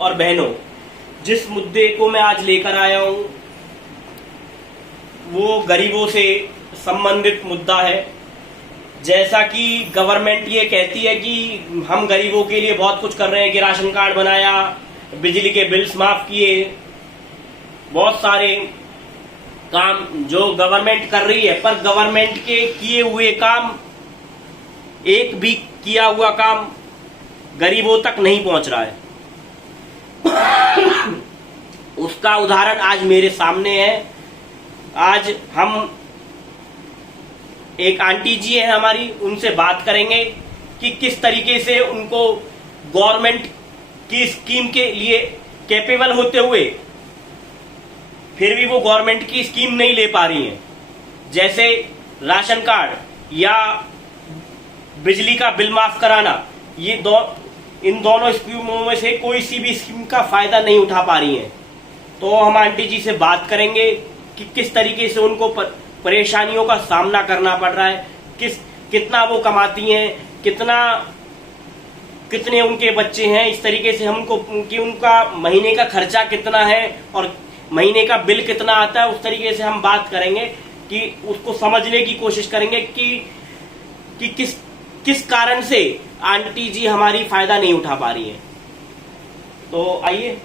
और बहनों, जिस मुद्दे को मैं आज लेकर आया हूं वो गरीबों से संबंधित मुद्दा है। जैसा कि गवर्नमेंट ये कहती है कि हम गरीबों के लिए बहुत कुछ कर रहे हैं, कि राशन कार्ड बनाया, बिजली के बिल्स माफ किए, बहुत सारे काम जो गवर्नमेंट कर रही है, पर गवर्नमेंट के किए हुए काम, एक भी किया हुआ काम गरीबों तक नहीं पहुंच रहा है। उसका उदाहरण आज मेरे सामने है। आज हम एक आंटी जी है हमारी, उनसे बात करेंगे कि किस तरीके से उनको गवर्नमेंट की स्कीम के लिए कैपेबल होते हुए फिर भी वो गवर्नमेंट की स्कीम नहीं ले पा रही हैं। जैसे राशन कार्ड या बिजली का बिल माफ कराना, ये इन दोनों स्कीमों में से कोई सी भी स्कीम का फायदा नहीं उठा पा रही हैं। तो हम आंटी जी से बात करेंगे कि किस तरीके से उनको परेशानियों का सामना करना पड़ रहा है, कितना वो कमाती हैं, कितने उनके बच्चे हैं, इस तरीके से हमको कि उनका महीने का खर्चा कितना है और महीने का बिल कितना आता है, उस तरीके से हम बात करेंगे कि उसको समझने की कोशिश करेंगे कि किस कारण से आंटी जी हमारी फायदा नहीं उठा पा रही है। तो आइए,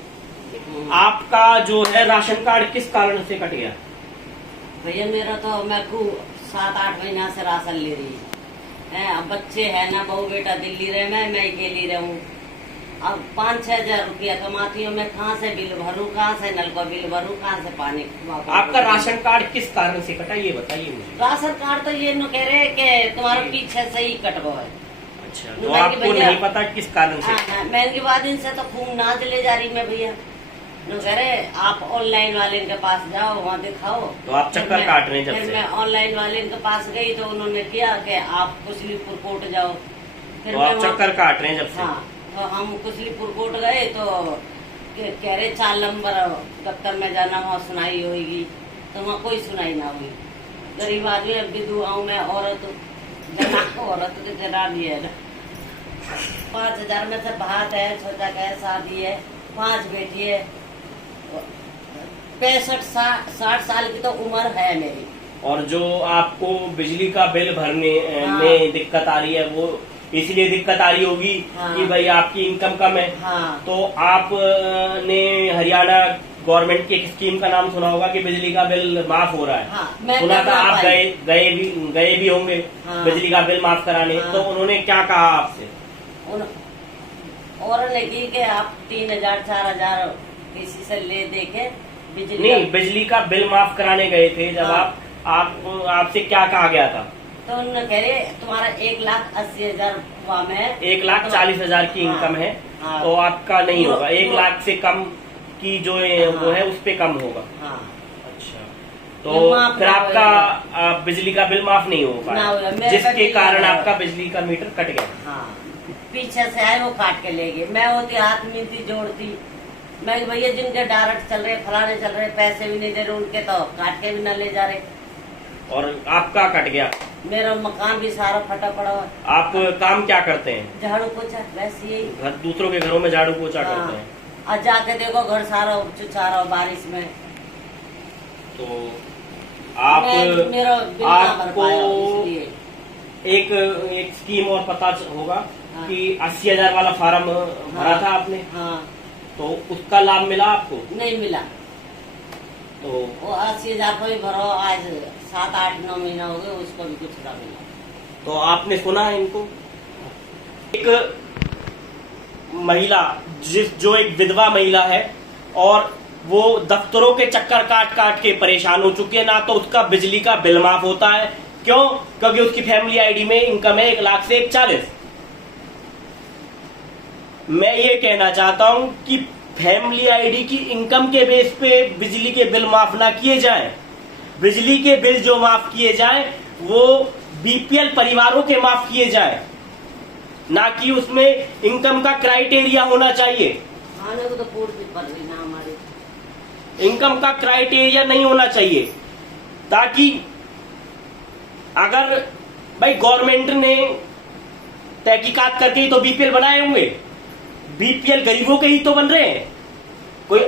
आपका जो है राशन कार्ड किस कारण से कट गया? भैया मेरा तो मैं को 7-8 महीना से राशन ले रही है। अब बच्चे है ना, बहू बेटा दिल्ली रहे, मैं अकेली रहूं। अब 5-6 हजार रुपया कमाती हूँ मैं, कहाँ से बिल भरूं, कहाँ से नल का बिल भरूं, कहाँ से पानी। आपका राशन कार्ड किस कारण से कटा, ये बताइए मुझे। राशन कार्ड तो ये न कह रहे कि तुम्हारे पीछे से ही कटवा है। अच्छा, तो आपको नहीं पता किस कारण से? मैं इनके बाद इनसे तो खूब नाच ले जा रही मैं भैया। न कह रहे आप ऑनलाइन वाले इनके पास जाओ, वहाँ दिखाओ। तो आप चक्कर काट रहे हैं जब से? मैं ऑनलाइन वाले इनके पास गई तो उन्होंने किया कि आप कुशलीपुर कोर्ट जाओ। फिर तो आप चक्कर काट रहे हैं जब से? हाँ, तो हम कुशलीपुर कोर्ट गए तो कह रहे 4 नंबर दफ्तर में जाना, वहाँ सुनाई होगी। तो वहाँ कोई सुनाई ना हुई। गरीब आदमी, अब विधवा हूँ मैं, औरत के जना भी है ना। 5,000 में से भात है, छोटा का शादी है, 5 बेटी है, 65-60 साल की तो उम्र है मेरी। और जो आपको बिजली का बिल भरने में दिक्कत आ रही है, वो इसलिए दिक्कत आ रही होगी कि भाई आपकी इनकम कम है। तो आपने हरियाणा गवर्नमेंट की एक स्कीम का नाम सुना होगा कि बिजली का बिल माफ हो रहा है। सुना था, आप गए भी होंगे बिजली का बिल माफ कराने। तो उन्होंने क्या कहा आपसे? उन्होंने की कि आप 3,000-4,000 किसी से ले दे के बिजली का बिल माफ कराने गए थे जब आपसे क्या कहा गया था? तो उन्होंने कह रहे तुम्हारा 1,80,000 में 1,40,000 की इनकम है, तो आपका नहीं होगा। 1 लाख से कम की जो वो है उस पे कम होगा। अच्छा, तो फिर आपका बिजली का बिल माफ नहीं होगा, जिसके कारण आपका बिजली का मीटर कट गया। पीछे से आए वो काट के ले गए। मैं होती हाथ मिलती जोड़ती, मैं भैया जिनके डायरेक्ट चल रहे, फलाने चल रहे, पैसे भी नहीं दे रहे उनके, तो काट के भी न ले जा रहे। और आपका कट गया? मेरा मकान भी सारा फटा पड़ा हुआ। आप काम क्या करते हैं? झाड़ू पोछा, वैसे यही। घर दूसरों के घरों में झाड़ू पोछा करते हैं? और जाके देखो घर सारा चुचारा बारिश में। तो आपको एक स्कीम और पता होगा कि 80,000 वाला फार्म भरा था आपने? तो उसका लाभ मिला आपको? नहीं मिला। तो वो 80,000 को ही भरो, आज 7-8-9 महीना हो गए, उसको भी कुछ ना मिला। तो आपने सुना इनको? एक महिला जो एक विधवा महिला है और वो दफ्तरों के चक्कर काट के परेशान हो चुकी है, ना तो उसका बिजली का बिल माफ होता है। क्यों? क्योंकि उसकी फैमिली आईडी में इनकम है 1 लाख से 1,40,000। मैं ये कहना चाहता हूं कि फैमिली आईडी की इनकम के बेस पे बिजली के बिल माफ ना किए जाएं। बिजली के बिल जो माफ किए जाएं वो बीपीएल परिवारों के माफ किए जाएं, ना कि उसमें इनकम का क्राइटेरिया होना चाहिए। इनकम का क्राइटेरिया नहीं होना चाहिए, ताकि अगर भाई गवर्नमेंट ने तहकीकात करके ही तो बीपीएल बनाए होंगे, बीपीएल गरीबों के ही तो बन रहे हैं। कोई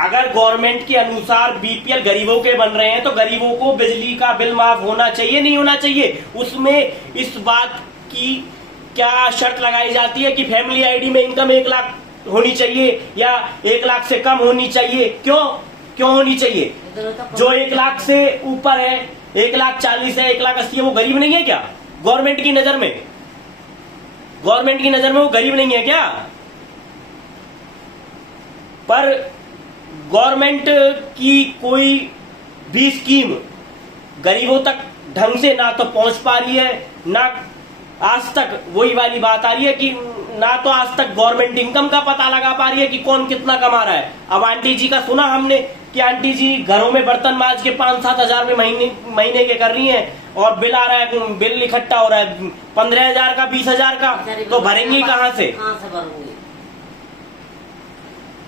अगर गवर्नमेंट के अनुसार बीपीएल गरीबों के बन रहे हैं तो गरीबों को बिजली का बिल माफ होना चाहिए, नहीं होना चाहिए? उसमें इस बात की क्या शर्त लगाई जाती है कि फैमिली आईडी में इनकम 1 लाख होनी चाहिए या 1 लाख से कम होनी चाहिए? क्यों होनी चाहिए? जो 1 लाख से ऊपर है, 1,40,000 है, 1,80,000 है, वो गरीब नहीं है क्या गवर्नमेंट की नजर में? गवर्नमेंट की नजर में वो गरीब नहीं है क्या? पर गवर्नमेंट की कोई भी स्कीम गरीबों तक ढंग से ना तो पहुंच पा रही है, ना आज तक वही वाली बात आ रही है कि ना तो आज तक गवर्नमेंट इनकम का पता लगा पा रही है कि कौन कितना कमा रहा है। अब आंटी जी का सुना हमने कि आंटी जी घरों में बर्तन मांज के 5-7 हजार में महीने के कर रही हैं और बिल आ रहा है, बिल इकट्ठा हो रहा है 15,000 का, 20,000 का, तो भरेंगी कहां से?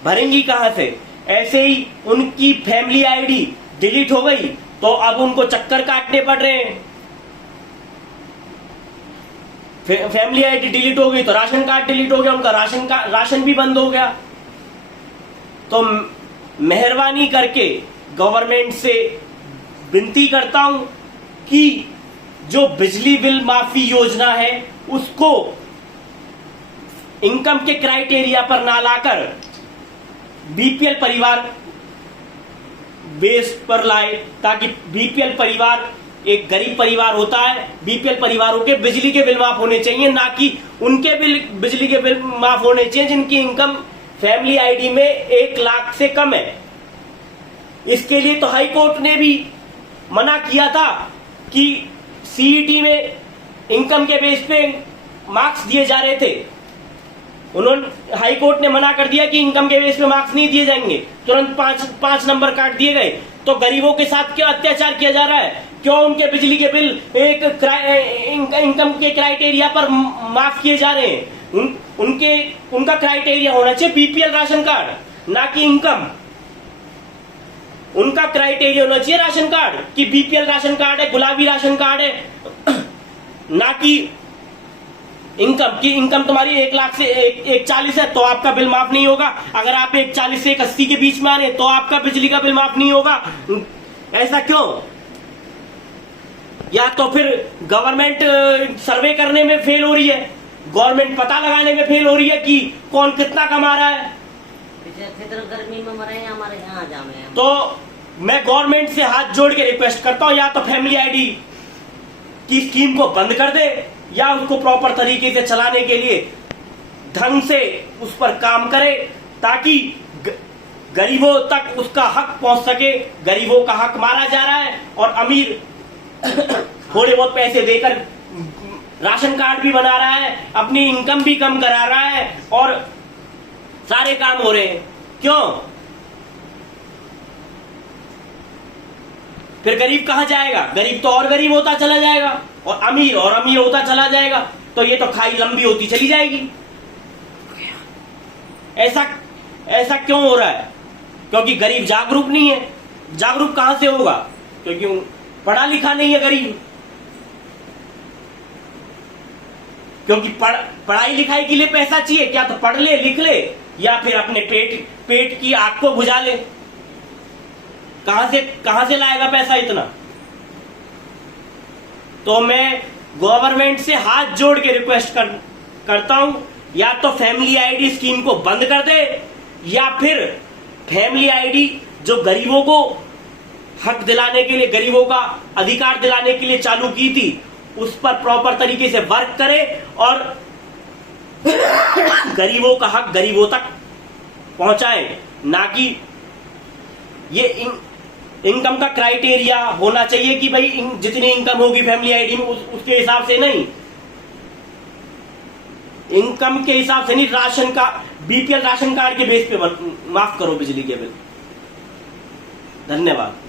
भरेंगी कहां से? ऐसे ही उनकी फैमिली आईडी डिलीट हो गई तो अब उनको चक्कर काटने पड़ रहे हैं। फैमिली आईडी डिलीट हो गई तो राशन कार्ड डिलीट हो गया, उनका राशन भी बंद हो गया। तो मेहरबानी करके गवर्नमेंट से विनती करता हूं कि जो बिजली बिल माफी योजना है उसको इनकम के क्राइटेरिया पर ना लाकर बीपीएल परिवार बेस पर लाए, ताकि बीपीएल परिवार एक गरीब परिवार होता है, बीपीएल परिवारों के बिजली के बिल माफ होने चाहिए, ना कि उनके बिजली के बिल माफ होने चाहिए जिनकी इनकम फैमिली आईडी में 1 लाख से कम है। इसके लिए तो हाई कोर्ट ने भी मना किया था कि सीईटी में इनकम के बेस पे मार्क्स दिए जा रहे थे। उन्होंने हाई कोर्ट ने मना कर दिया कि इनकम के बेस पे मार्क्स नहीं दिए जाएंगे, तुरंत 5 नंबर काट दिए गए। तो गरीबों के साथ क्यों अत्याचार किया जा रहा है? क्यों उनके बिजली के बिल एक इनकम के क्राइटेरिया पर माफ किए जा रहे हैं? उनका क्राइटेरिया होना चाहिए बीपीएल राशन कार्ड, ना कि इनकम। उनका क्राइटेरिया होना चाहिए राशन कार्ड कि बीपीएल राशन कार्ड है, गुलाबी राशन कार्ड है, ना कि इनकम की इनकम तुम्हारी 1 लाख से 1,40,000 है तो आपका बिल माफ नहीं होगा। अगर आप 1,40,000 से 1,80,000 के बीच में आ रहे तो आपका बिजली का बिल माफ नहीं होगा। ऐसा क्यों? या तो फिर गवर्नमेंट सर्वे करने में फेल हो रही है, गवर्नमेंट पता लगाने में फेल हो रही है कि कौन कितना कमा रहा है। गर्मी में मरे हमारे यहाँ जामे। तो मैं गवर्नमेंट से हाथ जोड़ के रिक्वेस्ट करता हूं, या तो फैमिली आईडी की स्कीम को बंद कर दे या उसको प्रॉपर तरीके से चलाने के लिए ढंग से उस पर काम करे, ताकि गरीबों तक उसका हक पहुंच सके। गरीबों का हक मारा जा रहा है और अमीर थोड़े बहुत पैसे देकर राशन कार्ड भी बना रहा है, अपनी इनकम भी कम करा रहा है और सारे काम हो रहे हैं। क्यों? फिर गरीब कहां जाएगा? गरीब तो और गरीब होता चला जाएगा और अमीर होता चला जाएगा, तो ये तो खाई लंबी होती चली जाएगी। ऐसा क्यों हो रहा है? क्योंकि गरीब जागरूक नहीं है। जागरूक कहां से होगा? क्योंकि पढ़ा लिखा नहीं है गरीब। क्योंकि पढ़ाई लिखाई के लिए पैसा चाहिए, क्या तो पढ़ ले लिख ले या फिर अपने पेट की आग को बुझा ले। कहां से लाएगा पैसा इतना? तो मैं गवर्नमेंट से हाथ जोड़ के रिक्वेस्ट करता हूं, या तो फैमिली आईडी स्कीम को बंद कर दे, या फिर फैमिली आईडी जो गरीबों को हक दिलाने के लिए, गरीबों का अधिकार दिलाने के लिए चालू की थी, उस पर प्रॉपर तरीके से वर्क करे और गरीबों का हक गरीबों तक पहुंचाए। ना कि ये इनकम का क्राइटेरिया होना चाहिए कि भाई जितनी इनकम होगी फैमिली आईडी में उसके हिसाब से नहीं, इनकम के हिसाब से नहीं, राशन का बीपीएल राशन कार्ड के बेस पे माफ करो बिजली के बिल। धन्यवाद।